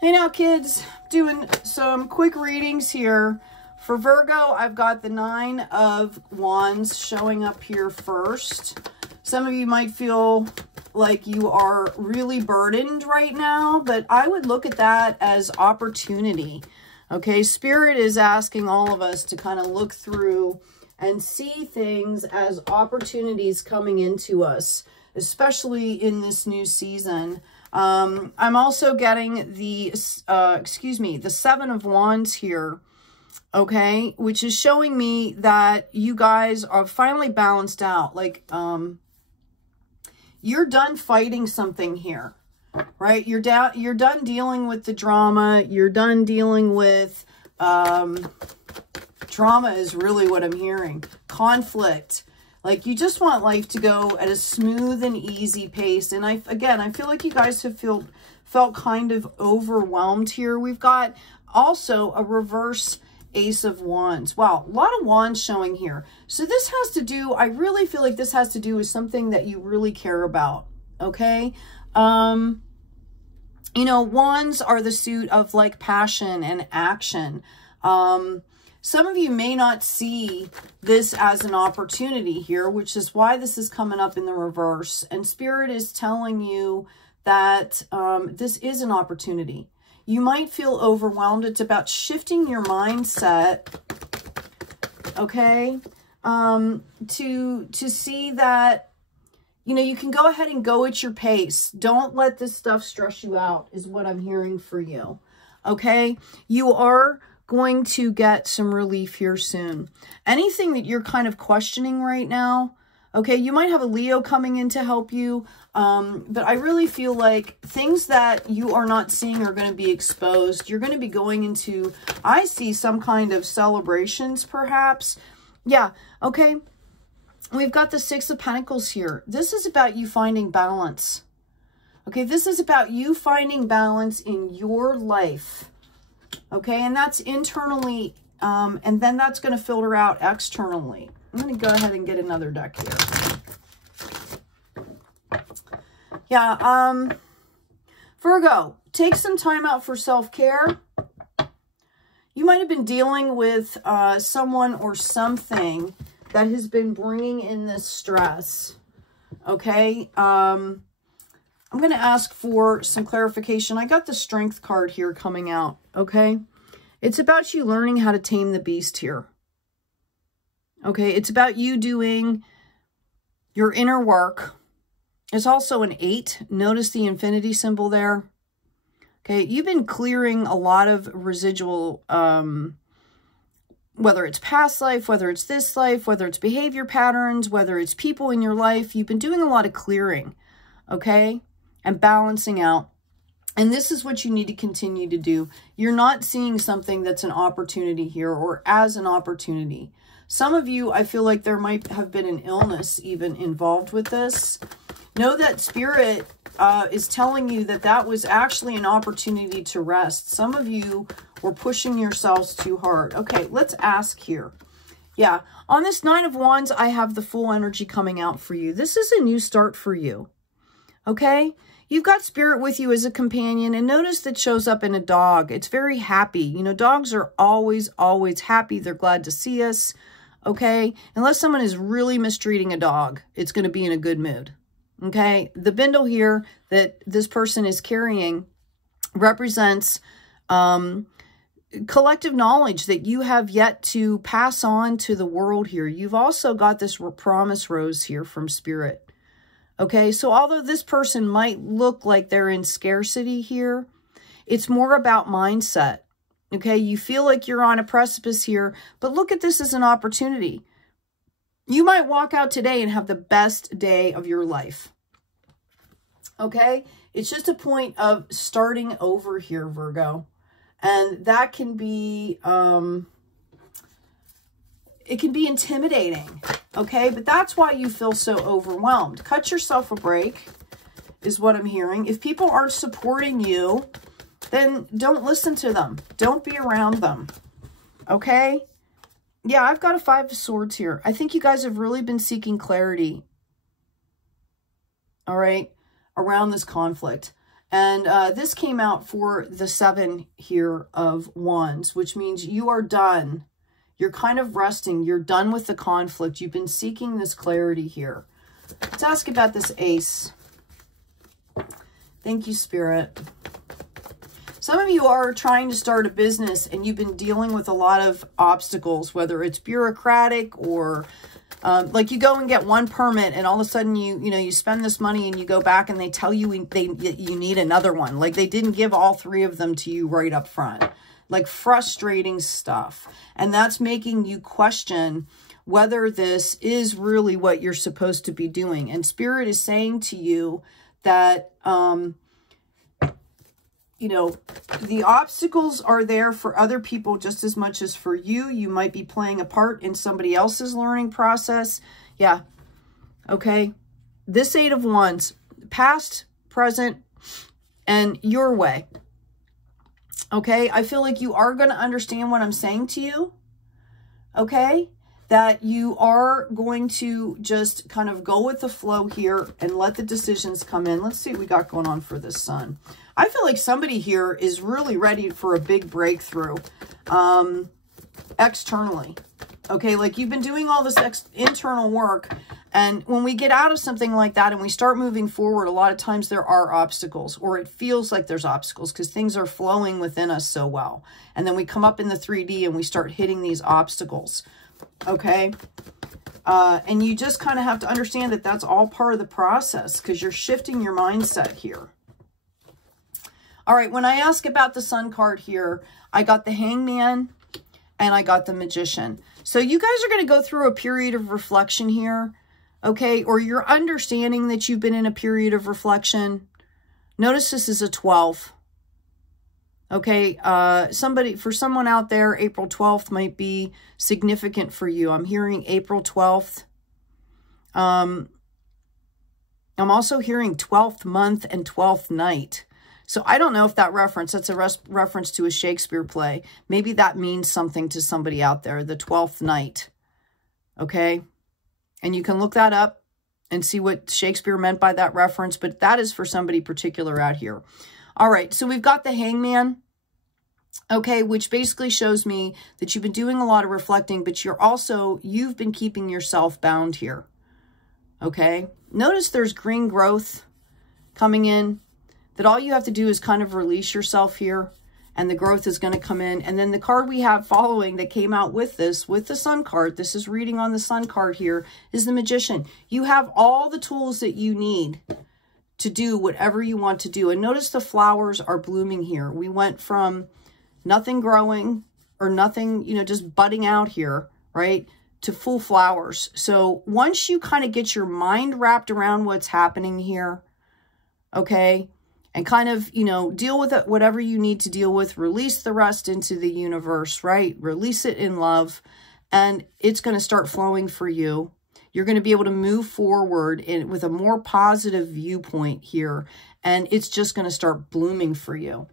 Hey now, kids, doing some quick readings here. For Virgo, I've got the 9 of Wands showing up here first. Some of you might feel like you are really burdened right now, but I would look at that as opportunity. Okay, Spirit is asking all of us to kind of look through and see things as opportunities coming into us, especially in this new season. I'm also getting the, the 7 of Wands here, okay, which is showing me that you guys are finally balanced out. Like, you're done fighting something here, right? You're done dealing with the drama. You're done dealing with, drama is really what I'm hearing. Conflict. Like, you just want life to go at a smooth and easy pace. And I feel like you guys have felt kind of overwhelmed here. We've got also a reverse Ace of Wands. Wow, a lot of wands showing here. So this has to do, I really feel like this has to do with something that you really care about, okay? You know, wands are the suit of like passion and action. Some of you may not see this as an opportunity here, which is why this is coming up in the reverse. And Spirit is telling you that this is an opportunity. You might feel overwhelmed. It's about shifting your mindset, okay, to see that, you know, you can go ahead and go at your pace. Don't let this stuff stress you out is what I'm hearing for you, okay? You are going to get some relief here soon. Anything that you're kind of questioning right now, okay, you might have a Leo coming in to help you, but I really feel like things that you are not seeing are going to be exposed. You're going to be going into, I see some kind of celebrations perhaps. Yeah, okay. We've got the 6 of Pentacles here. This is about you finding balance. Okay, this is about you finding balance in your life. Okay, and that's internally, and then that's going to filter out externally. I'm going to go ahead and get another deck here. Yeah, Virgo, take some time out for self-care. You might have been dealing with someone or something that has been bringing in this stress. Okay, I'm going to ask for some clarification. I got the Strength card here coming out, okay? It's about you learning how to tame the beast here. Okay, it's about you doing your inner work. It's also an 8. Notice the infinity symbol there. Okay, you've been clearing a lot of residual, whether it's past life, whether it's this life, whether it's behavior patterns, whether it's people in your life. You've been doing a lot of clearing, okay? And balancing out. And this is what you need to continue to do. You're not seeing something that's an opportunity here or as an opportunity. Some of you, I feel like there might have been an illness even involved with this. Know that Spirit is telling you that that was actually an opportunity to rest. Some of you were pushing yourselves too hard. Okay, let's ask here. Yeah, on this 9 of Wands, I have the full energy coming out for you. This is a new start for you. Okay? You've got Spirit with you as a companion, and notice that shows up in a dog. It's very happy. You know, dogs are always, always happy. They're glad to see us, okay? Unless someone is really mistreating a dog, it's going to be in a good mood, okay? The bindle here that this person is carrying represents collective knowledge that you have yet to pass on to the world here. You've also got this promise rose here from Spirit. Okay, so although this person might look like they're in scarcity here, it's more about mindset. Okay, you feel like you're on a precipice here, but look at this as an opportunity. You might walk out today and have the best day of your life. Okay, it's just a point of starting over here, Virgo. And that can be, it can be intimidating. Okay, but that's why you feel so overwhelmed. Cut yourself a break is what I'm hearing. If people aren't supporting you, then don't listen to them. Don't be around them. Okay? Yeah, I've got a 5 of Swords here. I think you guys have really been seeking clarity. All right? Around this conflict. And this came out for the 7 here of Wands, which means you are done. You're kind of resting. You're done with the conflict. You've been seeking this clarity here. Let's ask about this Ace. Thank you, Spirit. Some of you are trying to start a business and you've been dealing with a lot of obstacles, whether it's bureaucratic or like you go and get one permit and all of a sudden you spend this money and you go back and they tell you you need another one. Like they didn't give all 3 of them to you right up front. Like frustrating stuff. And that's making you question whether this is really what you're supposed to be doing. And Spirit is saying to you that, you know, the obstacles are there for other people just as much as for you. You might be playing a part in somebody else's learning process. Yeah. Okay. This 8 of Wands, past, present, and your way. Okay. I feel like you are going to understand what I'm saying to you. Okay. That you are going to just kind of go with the flow here and let the decisions come in. Let's see what we got going on for this Sun. I feel like somebody here is really ready for a big breakthrough externally. Okay, like you've been doing all this internal work. And when we get out of something like that and we start moving forward, a lot of times there are obstacles, or it feels like there's obstacles because things are flowing within us so well. And then we come up in the 3D and we start hitting these obstacles. Okay. And you just kind of have to understand that that's all part of the process because you're shifting your mindset here. All right. When I ask about the Sun card here, I got the Hangman and I got the Magician. So you guys are going to go through a period of reflection here. Okay. Or you're understanding that you've been in a period of reflection. Notice this is a 12. Okay, for someone out there, April 12th might be significant for you. I'm hearing April 12th. I'm also hearing 12th month and 12th night. So I don't know if that that's a reference to a Shakespeare play. Maybe that means something to somebody out there, the 12th night. Okay, and you can look that up and see what Shakespeare meant by that reference, but that is for somebody particular out here. All right, so we've got the Hangman, okay, which basically shows me that you've been doing a lot of reflecting, but you've been keeping yourself bound here, okay? Notice there's green growth coming in, that all you have to do is kind of release yourself here, and the growth is going to come in. And then the card we have following that came out with this, with the Sun card, this is reading on the Sun card here, is the Magician. You have all the tools that you need to do whatever you want to do. And notice the flowers are blooming here. We went from nothing growing or nothing, just budding out here, right, to full flowers. So once you kind of get your mind wrapped around what's happening here, okay, and kind of, deal with it, whatever you need to deal with, release the rest into the universe, right? Release it in love, and it's going to start flowing for you. You're going to be able to move forward with a more positive viewpoint here, and it's just going to start blooming for you.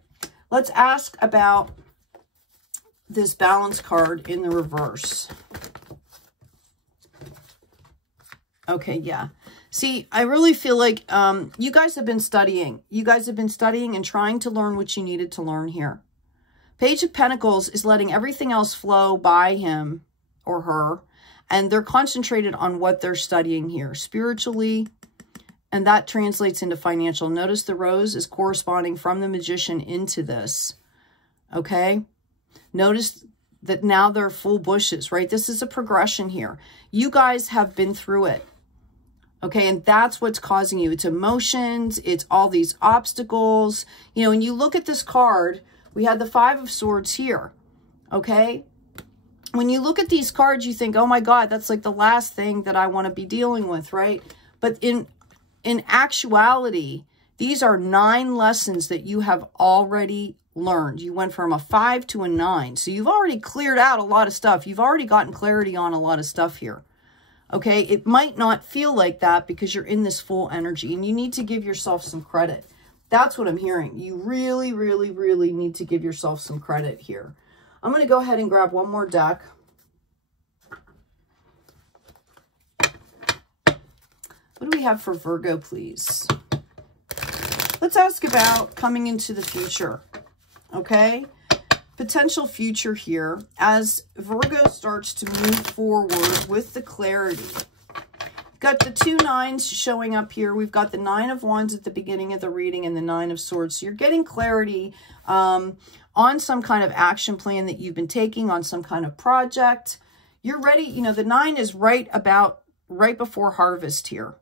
Let's ask about this Balance card in the reverse. Okay, yeah. See, I really feel like you guys have been studying. You guys have been studying and trying to learn what you needed to learn here. Page of Pentacles is letting everything else flow by him or her. And they're concentrated on what they're studying here spiritually, and that translates into financial. Notice the rose is corresponding from the Magician into this, okay? Notice that now they're full bushes, right? This is a progression here. You guys have been through it, okay? And that's what's causing you. It's emotions. It's all these obstacles. When you look at this card, we had the 5 of Swords here, okay? When you look at these cards, you think, oh my God, that's like the last thing that I want to be dealing with, right? But in actuality, these are 9 lessons that you have already learned. You went from a 5 to a 9. So you've already cleared out a lot of stuff. You've already gotten clarity on a lot of stuff here. Okay, it might not feel like that because you're in this full energy, and you need to give yourself some credit. That's what I'm hearing. You really, really, really need to give yourself some credit here. I'm going to go ahead and grab one more deck. What do we have for Virgo, please? Let's ask about coming into the future, okay? Potential future here as Virgo starts to move forward with the clarity. We've got the 2 9s showing up here. We've got the 9 of Wands at the beginning of the reading and the 9 of Swords. So you're getting clarity on some kind of action plan that you've been taking, on some kind of project. You're ready. You know, the 9 is right before harvest here.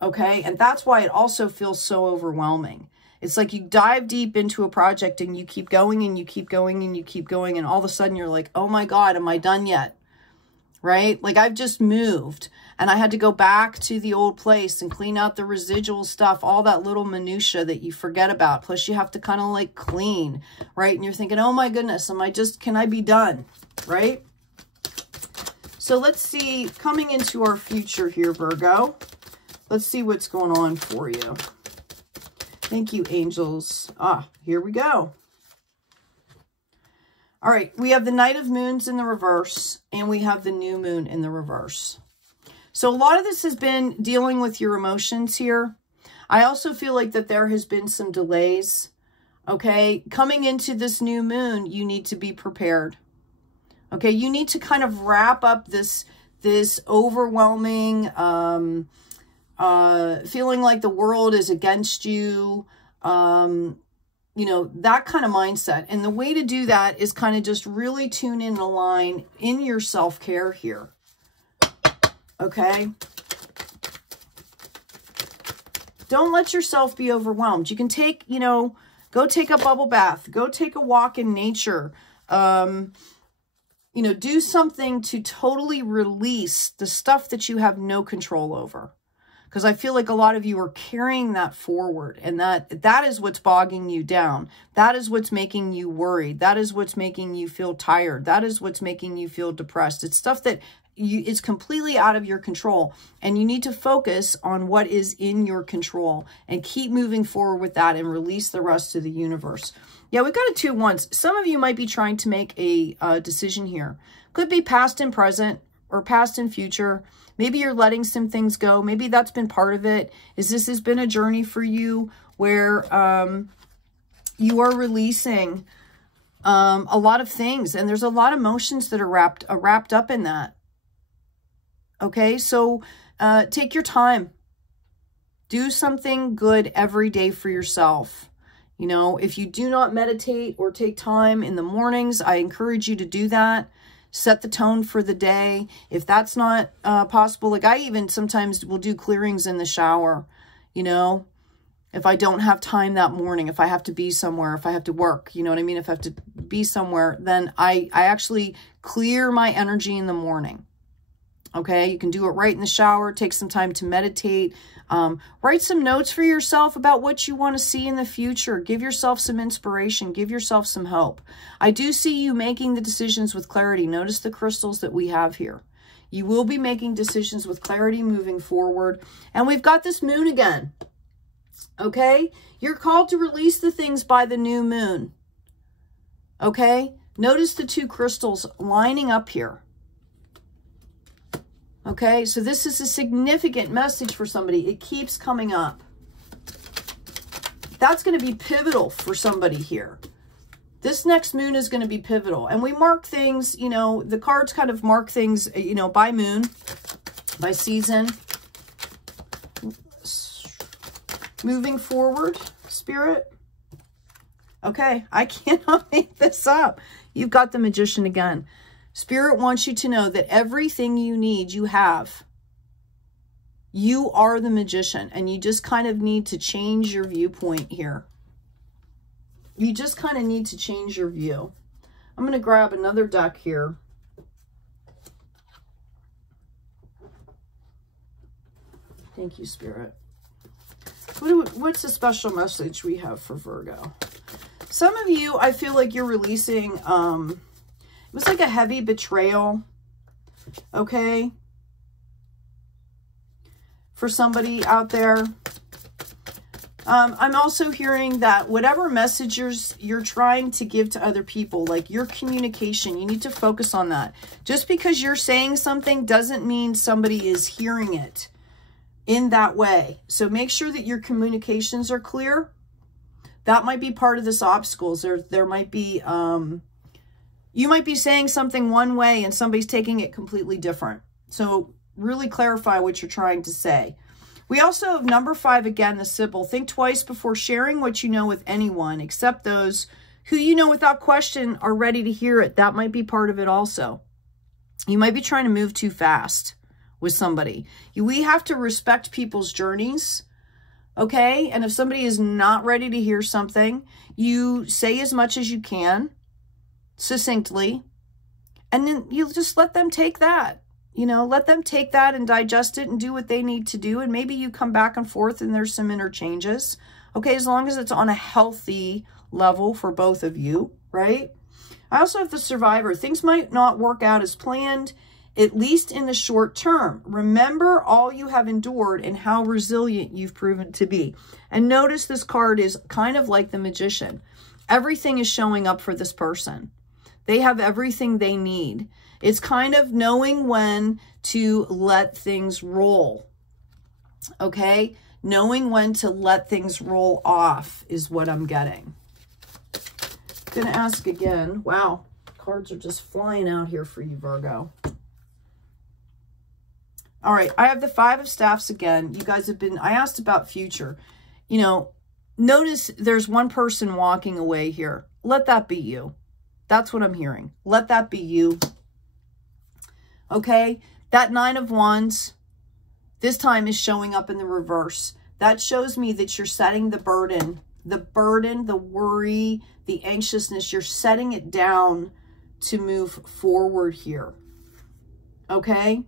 Okay. And that's why it also feels so overwhelming. It's like you dive deep into a project and you keep going and you keep going and you keep going. And all of a sudden you're like, oh my God, am I done yet? Right? Like I've just moved and I had to go back to the old place and clean out the residual stuff, all that little minutia that you forget about. Plus you have to kind of like clean, right? And you're thinking, oh my goodness, can I be done? Right? So let's see, coming into our future here, Virgo. Let's see what's going on for you. Thank you, angels. Here we go. All right, we have the Knight of Moons in the reverse, and we have the New Moon in the reverse. So a lot of this has been dealing with your emotions here. I also feel like that there has been some delays, okay? Coming into this new moon, you need to be prepared, okay? You need to kind of wrap up this overwhelming feeling like the world is against you, you know, that kind of mindset. And the way to do that is kind of just really tune in and align in your self-care here. Okay? Don't let yourself be overwhelmed. You can take, you know, go take a bubble bath, go take a walk in nature, you know, do something to totally release the stuff that you have no control over. Because I feel like a lot of you are carrying that forward, and that is what's bogging you down. That is what's making you worried. That is what's making you feel tired. That is what's making you feel depressed. It's stuff that is completely out of your control, and you need to focus on what is in your control and keep moving forward with that and release the rest to the universe. Yeah, we've got a 2 1s. Some of you might be trying to make a decision here. Could be past and present or past and future. Maybe you're letting some things go. Maybe that's been part of it. This has been a journey for you where you are releasing a lot of things. And there's a lot of emotions that are wrapped up in that. Okay, so take your time. Do something good every day for yourself. You know, if you do not meditate or take time in the mornings, I encourage you to do that. Set the tone for the day. If that's not possible, like I even sometimes will do clearings in the shower, you know, if I don't have time that morning, if I have to be somewhere, if I have to work, you know what I mean? If I have to be somewhere, then I actually clear my energy in the morning. Okay, you can do it right in the shower. Take some time to meditate. Write some notes for yourself about what you want to see in the future. Give yourself some inspiration. Give yourself some hope. I do see you making the decisions with clarity. Notice the crystals that we have here. You will be making decisions with clarity moving forward. And we've got this moon again. Okay, you're called to release the things by the new moon. Okay, notice the 2 crystals lining up here. Okay, so this is a significant message for somebody. It keeps coming up. That's going to be pivotal for somebody here. This next moon is going to be pivotal. And we mark things, you know, the cards kind of mark things, you know, by moon, by season. Moving forward, Spirit. Okay, I cannot make this up. You've got the Magician again. Spirit wants you to know that everything you need, you have. You are the Magician, and you just kind of need to change your viewpoint here. You just kind of need to change your view. I'm going to grab another deck here. Thank you, Spirit. What's the special message we have for Virgo? Some of you, I feel like you're releasing... it was like a heavy betrayal, okay, for somebody out there. I'm also hearing that whatever messages you're trying to give to other people, like your communication, you need to focus on that. Just because you're saying something doesn't mean somebody is hearing it. in that way. So make sure that your communications are clear. That might be part of this obstacles. There might be, you might be saying something one way and somebody's taking it completely different. So really clarify what you're trying to say. We also have number 5 again, the Sybil. Think twice before sharing what you know with anyone, except those who you know without question are ready to hear it. That might be part of it also. You might be trying to move too fast with somebody. We have to respect people's journeys, okay? And if somebody is not ready to hear something, you say as much as you can, succinctly, and then you just let them take that. You know, let them take that and digest it and do what they need to do. And maybe you come back and forth and there's some interchanges, okay? As long as it's on a healthy level for both of you, right? I also have the Survivor. Things might not work out as planned, at least in the short term. Remember all you have endured and how resilient you've proven to be. And notice this card is kind of like the Magician. Everything is showing up for this person. They have everything they need. It's kind of knowing when to let things roll, okay? Knowing when to let things roll off is what I'm getting. Gonna ask again. Wow, cards are just flying out here for you, Virgo. All right, I have the 5 of Staffs again. You guys have been, I asked about future. You know, notice there's one person walking away here. Let that be you. That's what I'm hearing. Let that be you. Okay, that 9 of Wands this time is showing up in the reverse. That shows me that you're setting the burden, the worry, the anxiousness. You're setting it down to move forward here. Okay.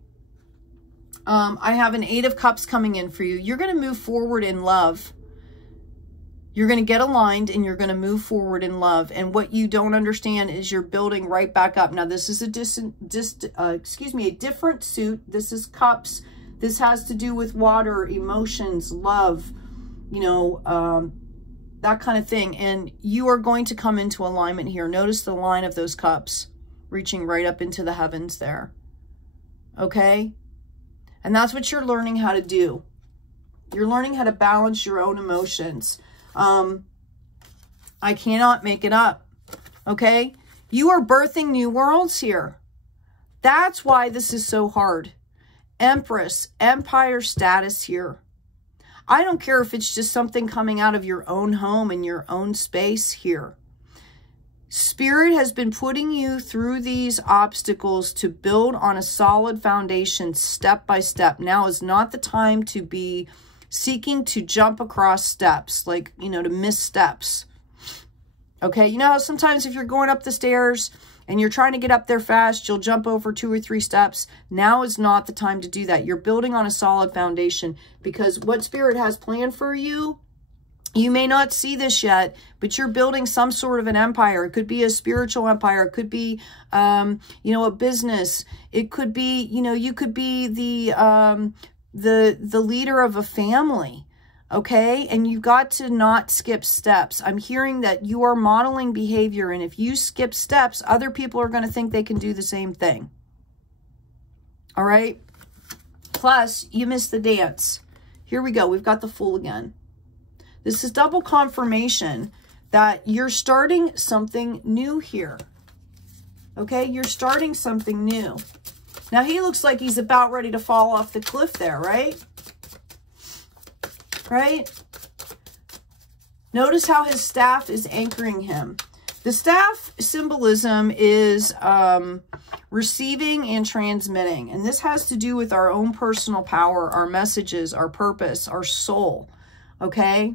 I have an 8 of Cups coming in for you. You're going to move forward in love. You're going to get aligned and you're going to move forward in love. And what you don't understand is you're building right back up. Now, this is a different suit. This is Cups. This has to do with water, emotions, love, you know, that kind of thing. And you are going to come into alignment here. Notice the line of those cups reaching right up into the heavens there. Okay? And that's what you're learning how to do. You're learning how to balance your own emotions. I cannot make it up. Okay? You are birthing new worlds here. That's why this is so hard. Empress, Empire status here. I don't care if it's just something coming out of your own home and your own space here. Spirit has been putting you through these obstacles to build on a solid foundation step by step. Now is not the time to be seeking to jump across steps, like, you know, to miss steps. Okay, you know how sometimes if you're going up the stairs and you're trying to get up there fast, you'll jump over 2 or 3 steps. Now is not the time to do that. You're building on a solid foundation because what Spirit has planned for you, you may not see this yet, but you're building some sort of an empire. It could be a spiritual empire. It could be, you know, a business. It could be, you know, you could be the leader of a family. Okay. And you've got to not skip steps. I'm hearing that you are modeling behavior. And if you skip steps, other people are going to think they can do the same thing. All right. Plus you missed the dance. Here we go. We've got the Fool again. This is double confirmation that you're starting something new here. Okay, you're starting something new. Now, he looks like he's about ready to fall off the cliff there, right? Right? Notice how his staff is anchoring him. The staff symbolism is receiving and transmitting. And this has to do with our own personal power, our messages, our purpose, our soul. Okay?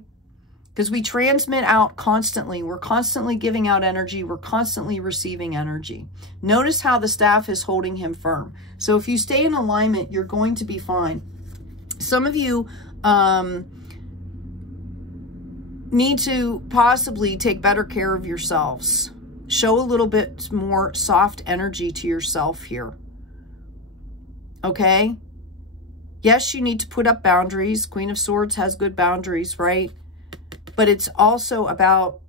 Because we transmit out constantly. We're constantly giving out energy. We're constantly receiving energy. Notice how the staff is holding him firm. So if you stay in alignment, you're going to be fine. Some of you need to possibly take better care of yourselves. Show a little bit more soft energy to yourself here. Okay? Yes, you need to put up boundaries. Queen of Swords has good boundaries, right? But it's also about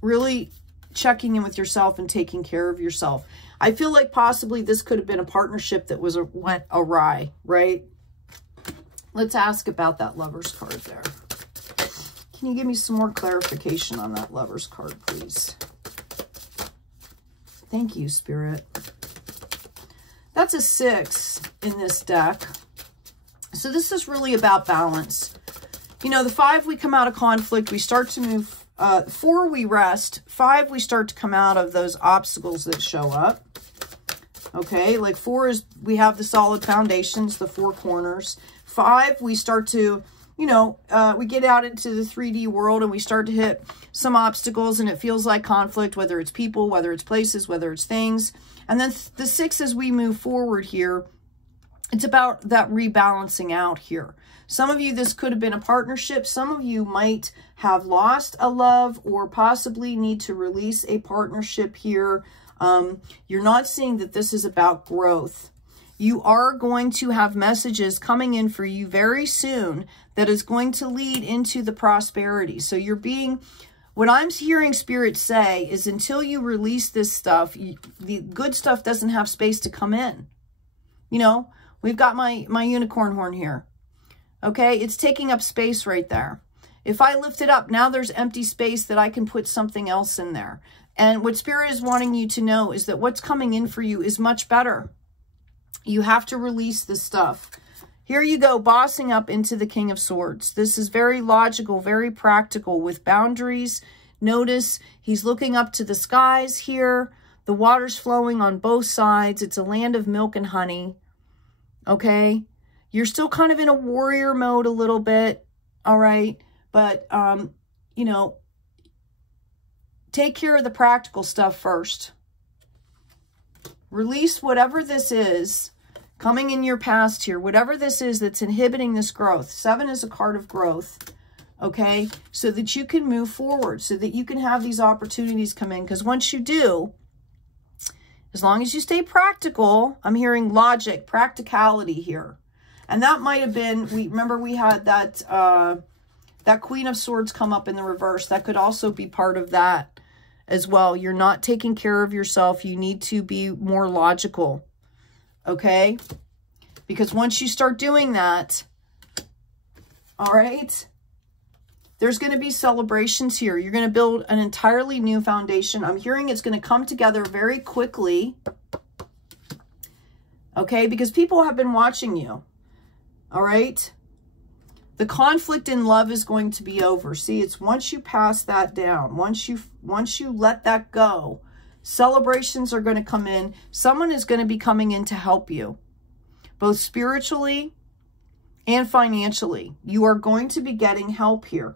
really checking in with yourself and taking care of yourself. I feel like possibly this could have been a partnership that went awry, right? Let's ask about that Lover's card there. Can you give me some more clarification on that Lover's card, please? Thank you, Spirit. That's a 6 in this deck. So this is really about balance. You know, the 5, we come out of conflict. We start to move. 4, we rest. 5, we start to come out of those obstacles that show up. Okay, like 4 is, we have the solid foundations, the 4 corners. 5, we start to, you know, we get out into the 3D world and we start to hit some obstacles and it feels like conflict, whether it's people, whether it's places, whether it's things. And then the 6, as we move forward here, it's about that rebalancing out here. Some of you, this could have been a partnership. Some of you might have lost a love or possibly need to release a partnership here. You're not seeing that this is about growth. You are going to have messages coming in for you very soon that is going to lead into the prosperity. So you're being, what I'm hearing Spirit say is until you release this stuff, the good stuff doesn't have space to come in. You know, we've got my unicorn horn here. Okay, it's taking up space right there. If I lift it up, now there's empty space that I can put something else in there. And what Spirit is wanting you to know is that what's coming in for you is much better. You have to release this stuff. Here you go, bossing up into the King of Swords. This is very logical, very practical with boundaries. Notice he's looking up to the skies here. The water's flowing on both sides. It's a land of milk and honey. Okay? You're still kind of in a warrior mode a little bit. All right? But, you know, take care of the practical stuff first. Release whatever this is coming in your past here, whatever this is that's inhibiting this growth. 7 is a card of growth, okay? So that you can move forward, so that you can have these opportunities come in. Because once you do, as long as you stay practical, I'm hearing logic, practicality here. And that might have been, remember we had that, that Queen of Swords come up in the reverse. That could also be part of that as well. You're not taking care of yourself. You need to be more logical. Okay? Because once you start doing that, all right, there's going to be celebrations here. You're going to build an entirely new foundation. I'm hearing it's going to come together very quickly. Okay? Because people have been watching you. All right? The conflict in love is going to be over. See, it's once you pass that down, once you let that go, celebrations are going to come in. Someone is going to be coming in to help you, both spiritually and financially. You are going to be getting help here.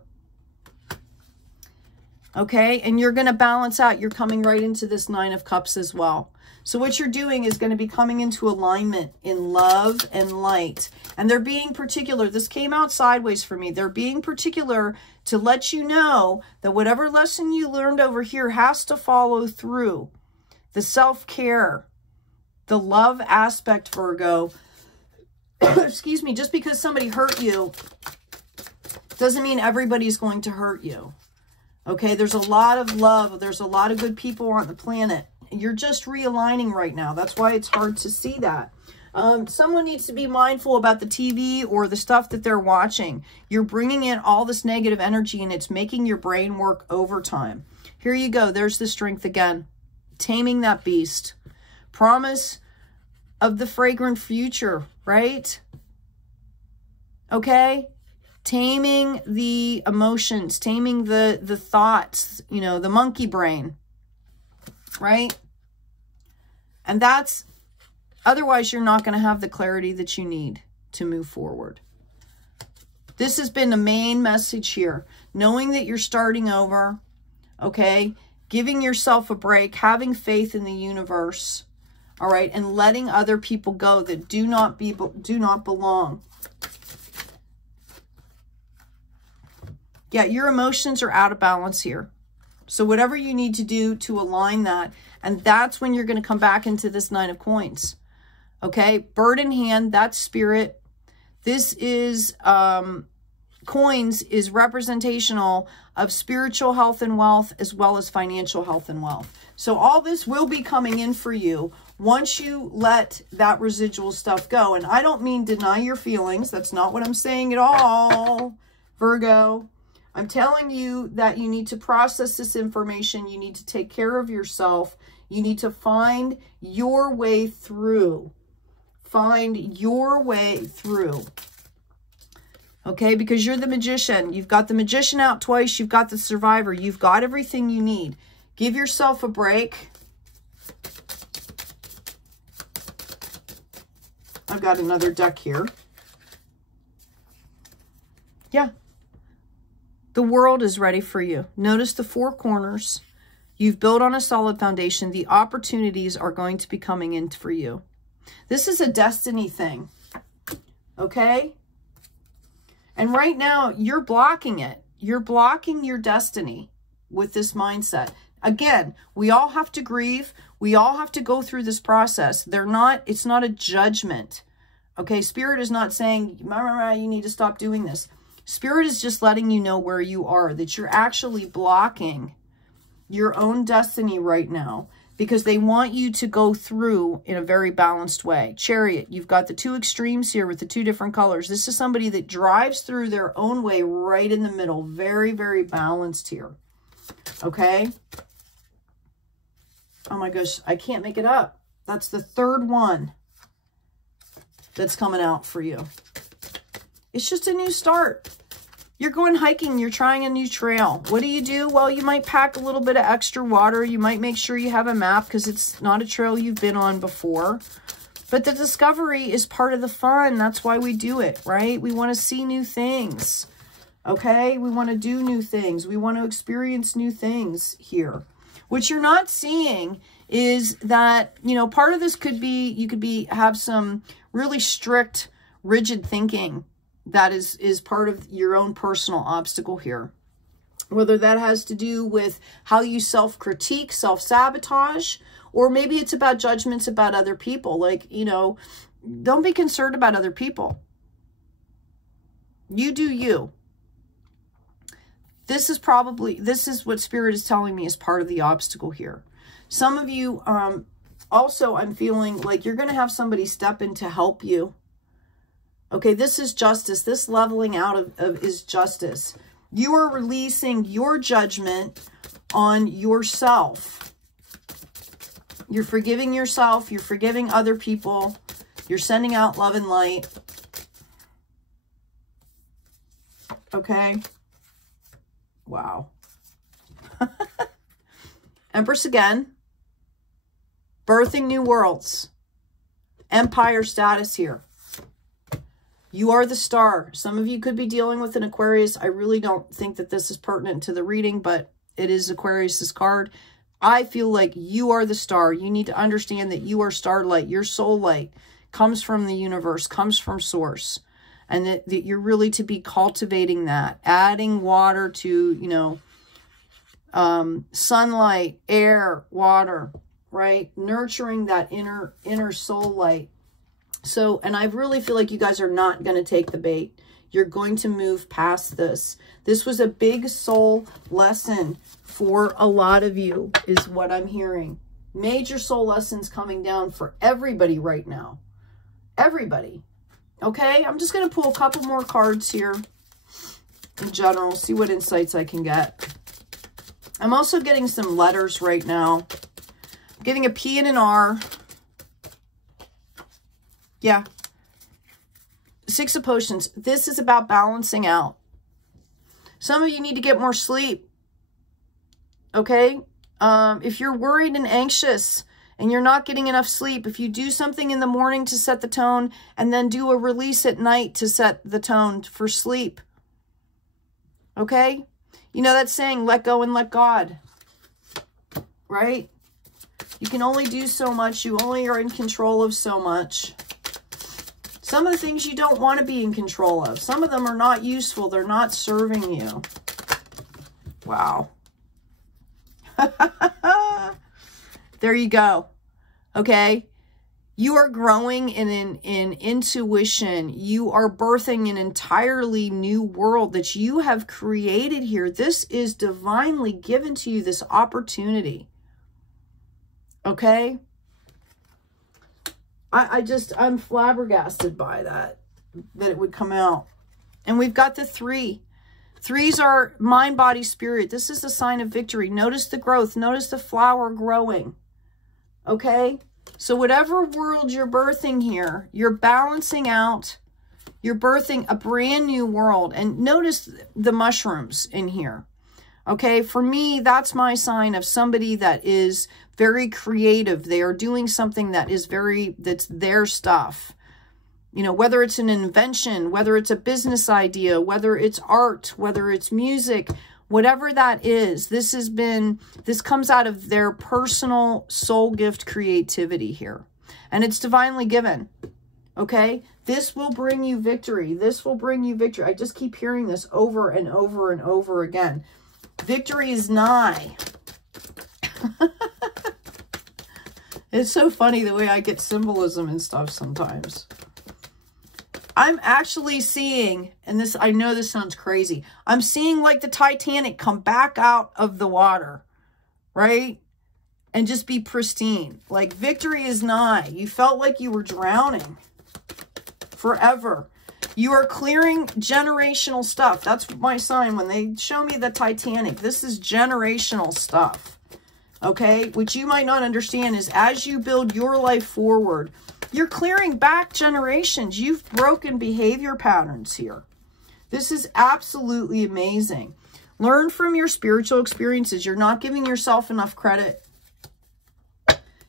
Okay? And you're going to balance out. You're coming right into this 9 of Cups as well. So what you're doing is going to be coming into alignment in love and light. And they're being particular. This came out sideways for me. They're being particular to let you know that whatever lesson you learned over here has to follow through. The self-care, the love aspect, Virgo. Excuse me, just because somebody hurt you doesn't mean everybody's going to hurt you. Okay, there's a lot of love. There's a lot of good people on the planet. You're just realigning right now. That's why it's hard to see that. Someone needs to be mindful about the TV or the stuff that they're watching. You're bringing in all this negative energy and it's making your brain work overtime. Here you go. There's the strength again. Taming that beast. Promise of the fragrant future, right? Okay? Taming the emotions, taming the thoughts, you know, the monkey brain. Right? And that's, otherwise you're not going to have the clarity that you need to move forward. This has been the main message here. Knowing that you're starting over, okay? Giving yourself a break, having faith in the universe, all right? And letting other people go that do not belong. Yeah, your emotions are out of balance here. So whatever you need to do to align that, and that's when you're going to come back into this 9 of Coins. Okay, bird in hand, that's spirit. This is coins is representational of spiritual health and wealth, as well as financial health and wealth. So all this will be coming in for you once you let that residual stuff go. And I don't mean deny your feelings. That's not what I'm saying at all, Virgo. I'm telling you that you need to process this information. You need to take care of yourself. You need to find your way through. Find your way through. Okay, because you're the magician. You've got the magician out twice. You've got the survivor. You've got everything you need. Give yourself a break. I've got another deck here. Yeah. The world is ready for you. Notice the four corners. You've built on a solid foundation. The opportunities are going to be coming in for you. This is a destiny thing. Okay? And right now, you're blocking it. You're blocking your destiny with this mindset. Again, we all have to grieve. We all have to go through this process. It's not a judgment. Okay, Spirit is not saying, you need to stop doing this. Spirit is just letting you know where you are, that you're actually blocking your own destiny right now because they want you to go through in a very balanced way. Chariot, you've got the two extremes here with the two different colors. This is somebody that drives through their own way right in the middle. Very, very balanced here. Okay? Oh my gosh, I can't make it up. That's the third one that's coming out for you. It's just a new start. You're going hiking. You're trying a new trail. What do? Well, you might pack a little bit of extra water. You might make sure you have a map because it's not a trail you've been on before. But the discovery is part of the fun. That's why we do it, right? We want to see new things, okay? We want to do new things. We want to experience new things here. What you're not seeing is that, you know, part of this could be, you could have some really strict, rigid thinking that is part of your own personal obstacle here. Whether that has to do with how you self-critique, self-sabotage, or maybe it's about judgments about other people. Like, you know, don't be concerned about other people. You do you. This is what Spirit is telling me is part of the obstacle here. Some of you, also, I'm feeling like you're going to have somebody step in to help you. Okay, this is justice. This leveling out is justice. You are releasing your judgment on yourself. You're forgiving yourself. You're forgiving other people. You're sending out love and light. Okay. Wow. Empress again. Birthing new worlds. Empire status here. You are the star. Some of you could be dealing with an Aquarius. I really don't think that this is pertinent to the reading, but it is Aquarius's card. I feel like you are the star. You need to understand that you are starlight. Your soul light comes from the universe, comes from source. And that you're really to be cultivating that. Adding water to, you know, sunlight, air, water, right? Nurturing that inner soul light. So, and I really feel like you guys are not going to take the bait. You're going to move past this. This was a big soul lesson for a lot of you, is what I'm hearing. Major soul lessons coming down for everybody right now. Everybody. Okay, I'm just going to pull a couple more cards here in general, see what insights I can get. I'm also getting some letters right now. I'm getting a P and an R. Yeah. Six of Potions. This is about balancing out. Some of you need to get more sleep. Okay? If you're worried and anxious and you're not getting enough sleep, if you do something in the morning to set the tone and then do a release at night to set the tone for sleep. Okay? You know that saying, let go and let God. Right? You can only do so much. You only are in control of so much. Some of the things you don't want to be in control of. Some of them are not useful. They're not serving you. Wow. There you go. Okay. You are growing in intuition. You are birthing an entirely new world that you have created here. This is divinely given to you, this opportunity. Okay? I'm flabbergasted by that it would come out. And we've got the 3. 3s are mind, body, spirit. This is a sign of victory. Notice the growth. Notice the flower growing. Okay? So whatever world you're birthing here, you're balancing out. You're birthing a brand new world. And notice the mushrooms in here. Okay? For me, that's my sign of somebody that is very creative. They are doing something that is that's their stuff. You know, whether it's an invention, whether it's a business idea, whether it's art, whether it's music, whatever that is, this comes out of their personal soul gift creativity here. And it's divinely given. Okay? This will bring you victory. This will bring you victory. I just keep hearing this over and over and over again. Victory is nigh. It's so funny the way I get symbolism and stuff sometimes. I'm actually seeing, and this, I know this sounds crazy, I'm seeing like the Titanic come back out of the water, right? And just be pristine. Like victory is nigh. You felt like you were drowning forever. You are clearing generational stuff. That's my sign. When they show me the Titanic, this is generational stuff. Okay? What you might not understand is as you build your life forward, you're clearing back generations. You've broken behavior patterns here. This is absolutely amazing. Learn from your spiritual experiences. You're not giving yourself enough credit.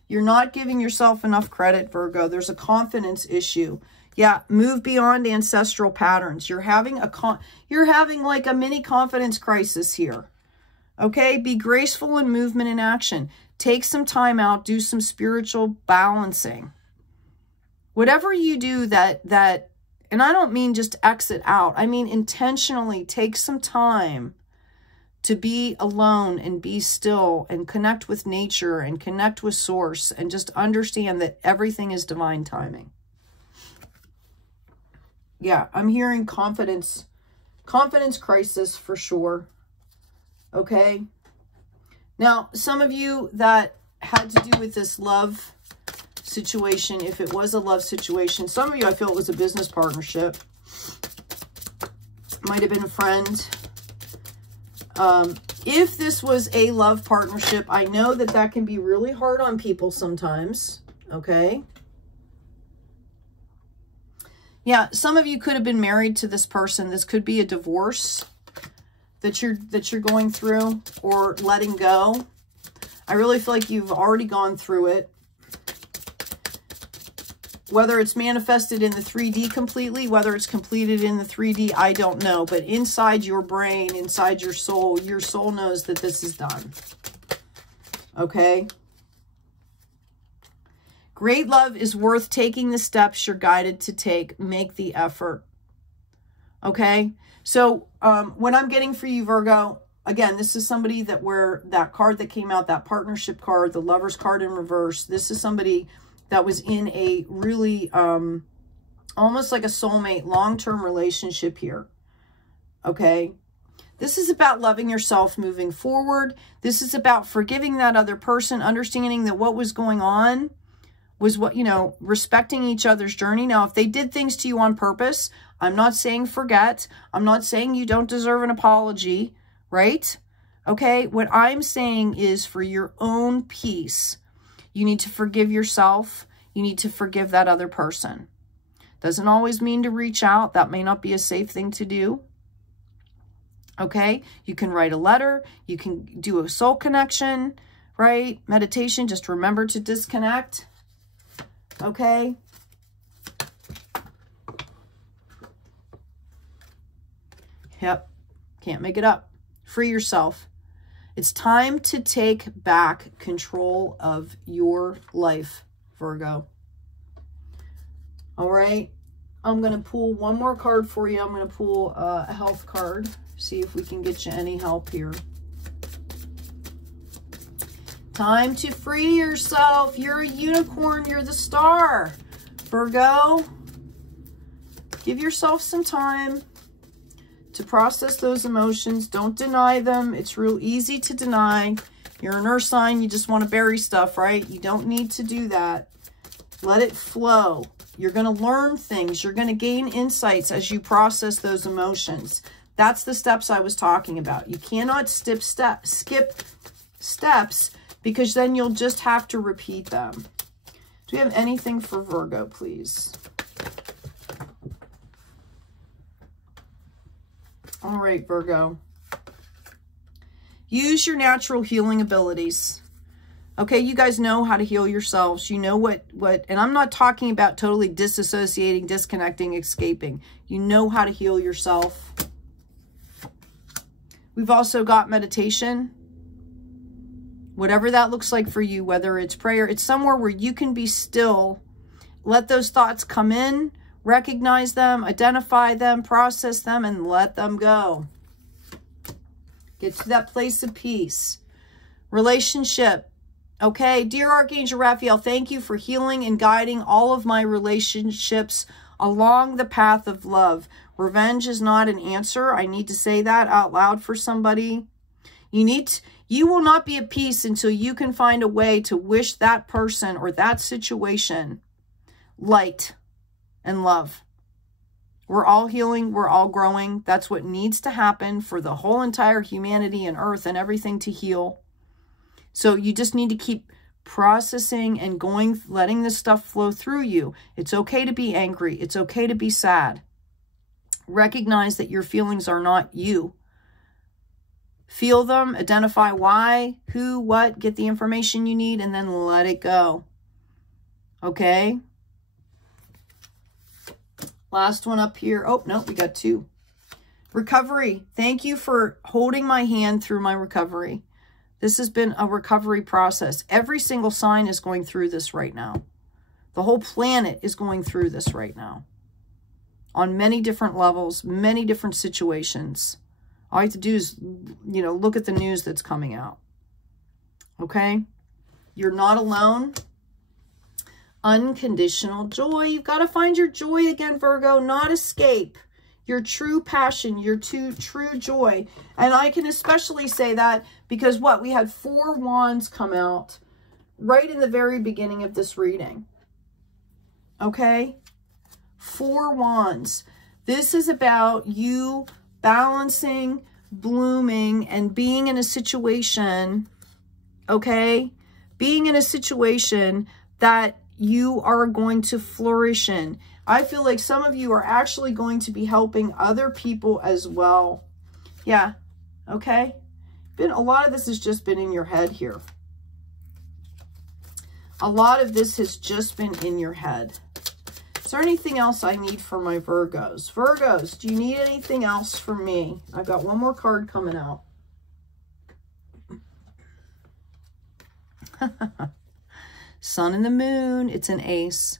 You're not giving yourself enough credit, Virgo. There's a confidence issue. Yeah, move beyond ancestral patterns. You're having like a mini confidence crisis here. Okay? Be graceful in movement and action. Take some time out. Do some spiritual balancing. Whatever you do and I don't mean just exit out. I mean intentionally take some time to be alone and be still and connect with nature and connect with source and just understand that everything is divine timing. Yeah, I'm hearing confidence crisis for sure. Okay. Now, some of you that had to do with this love situation, if it was a love situation, some of you, I feel it was a business partnership. Might have been a friend. If this was a love partnership, I know that can be really hard on people sometimes. Okay. Yeah, some of you could have been married to this person. This could be a divorce that you're going through or letting go. I really feel like you've already gone through it. Whether it's manifested in the 3D completely, whether it's completed in the 3D, I don't know. But inside your brain, inside your soul knows that this is done. Okay? Great love is worth taking the steps you're guided to take. Make the effort. Okay? So, what I'm getting for you, Virgo, again, this is somebody that card that came out, that partnership card, the Lover's card in reverse. This is somebody that was in a really, almost like a soulmate, long-term relationship here. Okay? This is about loving yourself moving forward. This is about forgiving that other person, understanding that what was going on was respecting each other's journey. Now, if they did things to you on purpose, I'm not saying forget. I'm not saying you don't deserve an apology, right? Okay? What I'm saying is for your own peace, you need to forgive yourself. You need to forgive that other person. Doesn't always mean to reach out. That may not be a safe thing to do. Okay? You can write a letter. You can do a soul connection, right? Meditation. Just remember to disconnect. Okay? Yep. Can't make it up. Free yourself. It's time to take back control of your life, Virgo. All right. I'm going to pull one more card for you. I'm going to pull a health card. See if we can get you any help here. Time to free yourself. You're a unicorn. You're the star. Virgo, give yourself some time to process those emotions. Don't deny them. It's real easy to deny. You're an earth sign. You just want to bury stuff, right? You don't need to do that. Let it flow. You're going to learn things. You're going to gain insights as you process those emotions. That's the steps I was talking about. You cannot skip steps because then you'll just have to repeat them. Do we have anything for Virgo, please? All right, Virgo. Use your natural healing abilities. Okay, you guys know how to heal yourselves. You know what, and I'm not talking about totally disassociating, disconnecting, escaping. You know how to heal yourself. We've also got meditation. Whatever that looks like for you, whether it's prayer, it's somewhere where you can be still, let those thoughts come in, recognize them, identify them, process them, and let them go. Get to that place of peace. Relationship. Okay, dear Archangel Raphael, thank you for healing and guiding all of my relationships along the path of love. Revenge is not an answer. I need to say that out loud for somebody. You will not be at peace until you can find a way to wish that person or that situation light and love. We're all healing. We're all growing. That's what needs to happen for the whole entire humanity and earth and everything to heal. So you just need to keep processing and going, letting this stuff flow through you. It's okay to be angry. It's okay to be sad. Recognize that your feelings are not you. Feel them, identify why, who, what, get the information you need, and then let it go. Okay? Last one up here. Oh, no, we got two. Recovery. Thank you for holding my hand through my recovery. This has been a recovery process. Every single sign is going through this right now. The whole planet is going through this right now. On many different levels, many different situations. All you have to do is, look at the news that's coming out. Okay? You're not alone. Unconditional joy. You've got to find your joy again, Virgo, not escape. Your true passion, your true joy. And I can especially say that because we had 4 wands come out right in the very beginning of this reading. Okay? 4 wands. This is about you balancing, blooming, and being in a situation, okay? Being in a situation that you are going to flourish in. I feel like some of you are actually going to be helping other people as well. Yeah, okay? A lot of this has just been in your head here. A lot of this has just been in your head. Is there anything else I need for my Virgos? Virgos, do you need anything else from me? I've got one more card coming out. Sun and the Moon. It's an ace.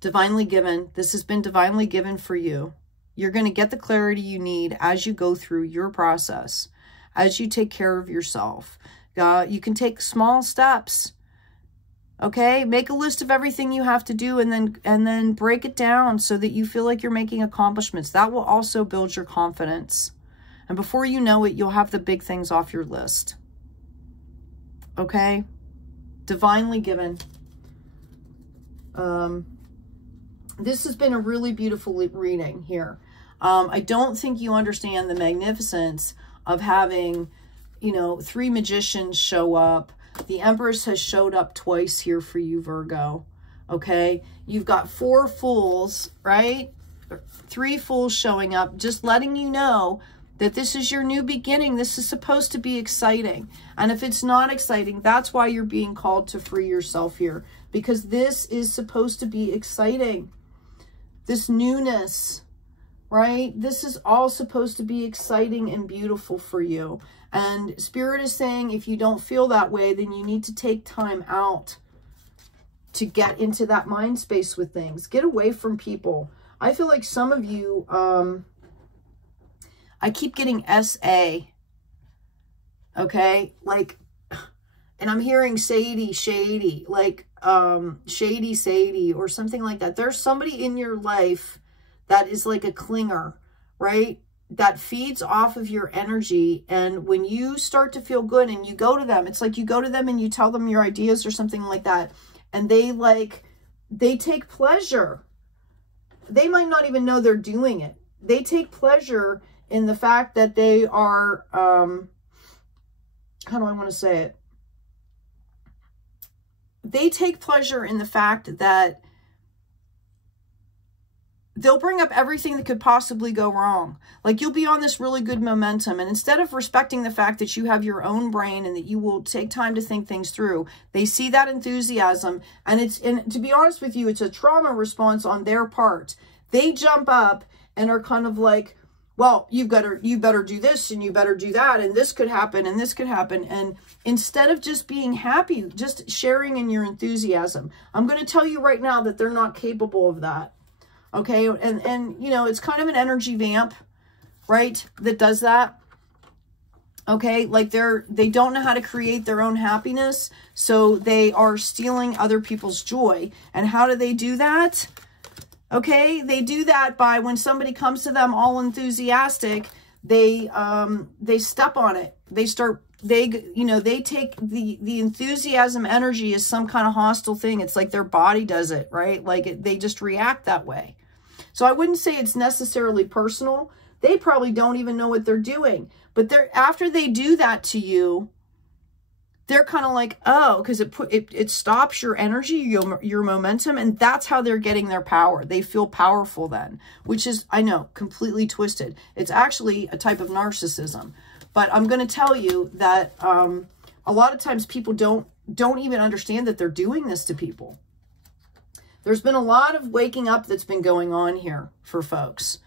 Divinely given. This has been divinely given for you. You're going to get the clarity you need as you go through your process, as you take care of yourself. You can take small steps. Okay, make a list of everything you have to do and then break it down so that you feel like you're making accomplishments. That will also build your confidence. And before you know it, you'll have the big things off your list. Okay? Divinely given. This has been a really beautiful reading here. I don't think you understand the magnificence of having, 3 magicians show up. The Empress has showed up twice here for you, Virgo. Okay? You've got 4 fools, right? 3 fools showing up, just letting you know that this is your new beginning. This is supposed to be exciting. And if it's not exciting, that's why you're being called to free yourself here. Because this is supposed to be exciting. This newness, right? This is all supposed to be exciting and beautiful for you. And Spirit is saying if you don't feel that way, then you need to take time out to get into that mind space with things. Get away from people. I feel like some of you, I keep getting SA, okay? Like, And I'm hearing shady, like shady Sadie or something like that. There's somebody in your life that is like a clinger, right? That feeds off of your energy. And when you start to feel good and you go to them, it's like you go to them and you tell them your ideas or something like that. And they take pleasure. They might not even know they're doing it. They take pleasure in the fact that they are, how do I want to say it? They take pleasure in the fact that they'll bring up everything that could possibly go wrong. Like you'll be on this really good momentum. And instead of respecting the fact that you have your own brain and that you will take time to think things through, they see that enthusiasm. And to be honest with you, it's a trauma response on their part. They jump up and are kind of like, well, you better do this and you better do that. And this could happen and this could happen. And instead of just being happy, just sharing in your enthusiasm, I'm going to tell you right now that they're not capable of that. Okay. And you know, it's kind of an energy vamp, right? That does that. Okay. Like they don't know how to create their own happiness. So they are stealing other people's joy. And how do they do that? Okay. They do that by when somebody comes to them all enthusiastic, they step on it. They take the enthusiasm energy as some kind of hostile thing. It's like their body does it, right? Like they just react that way. So I wouldn't say it's necessarily personal. They probably don't even know what they're doing. But after they do that to you, they're kind of like, oh, because it stops your energy, your momentum, and that's how they're getting their power. They feel powerful then, which is, I know, completely twisted. It's actually a type of narcissism. But I'm going to tell you that a lot of times people don't even understand that they're doing this to people. There's been a lot of waking up that's been going on here for folks.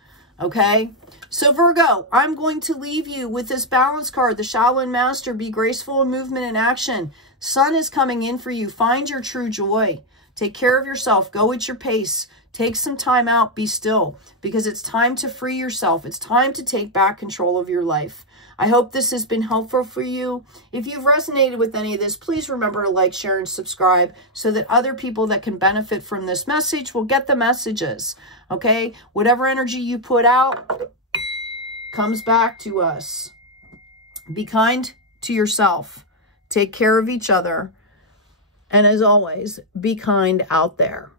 Okay? So Virgo, I'm going to leave you with this balance card, the Shaolin Master. Be graceful in movement and action. Sun is coming in for you. Find your true joy. Take care of yourself. Go at your pace. Take some time out. Be still, because it's time to free yourself. It's time to take back control of your life. I hope this has been helpful for you. If you've resonated with any of this, please remember to like, share, and subscribe so that other people that can benefit from this message will get the messages. Okay? Whatever energy you put out comes back to us. Be kind to yourself. Take care of each other. And as always, be kind out there.